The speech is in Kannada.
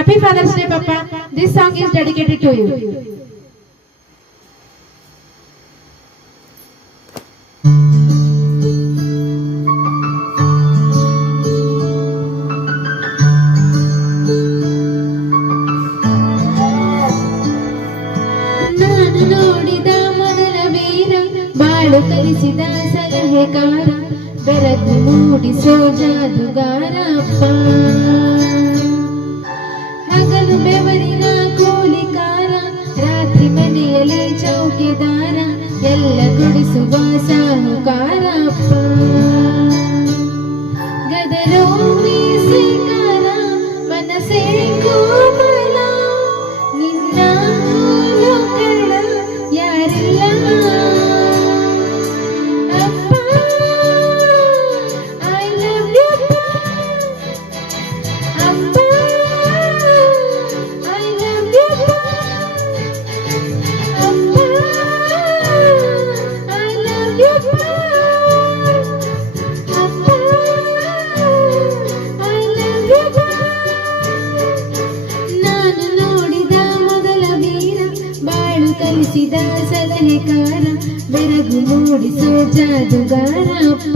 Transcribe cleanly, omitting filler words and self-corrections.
Happy Father's Day, Papa. This song is dedicated to you. ನಾನು ನೋಡಿದ ಮೊದಲ ವೀರ ಬಾಳು ಕಲಿಸಿದ ಸಲಹೆಗಾರ ಬೆರಗು ಮೂಡಿಸೋ ಜಾದುಗಾರಪ್ಪ ಹಗಲು ಬೆವರಿನ ಕೂಲಿಕಾರ ರಾತ್ರಿ ಮನೆಯಲ್ಲಿ ಚೌಕಿದಾರ ಎಲ್ಲ ಗುಡಿಸುವ ಸಾಹುಕಾರಪ್ಪ ಗದರೋ ಮೀಸೆಗಾರ ಮನಸ್ಸೇ ಕೋಮಲ ನಿನ್ನ ಹೋಲುಗಳ ಯಾರಿಲ್ಲ ಅಪ್ಪ ಐ ಲವ್ ಯು ಅಪ್ಪ ಐ ಲವ್ ಯು ಅಪ್ಪ ಐ ಲವ್ ಯು ಅಪ್ಪ ಐ ಲವ್ ಯು ನಾನು ನೋಡಿದ ಮೊದಲ ವೀರ ಬಾಳು ಕಲಿಸಿದ ಸಲಹೆಗಾರ ಬೆರಗು ಮೂಡಿಸೋ ಜಾದುಗಾರಪ್ಪ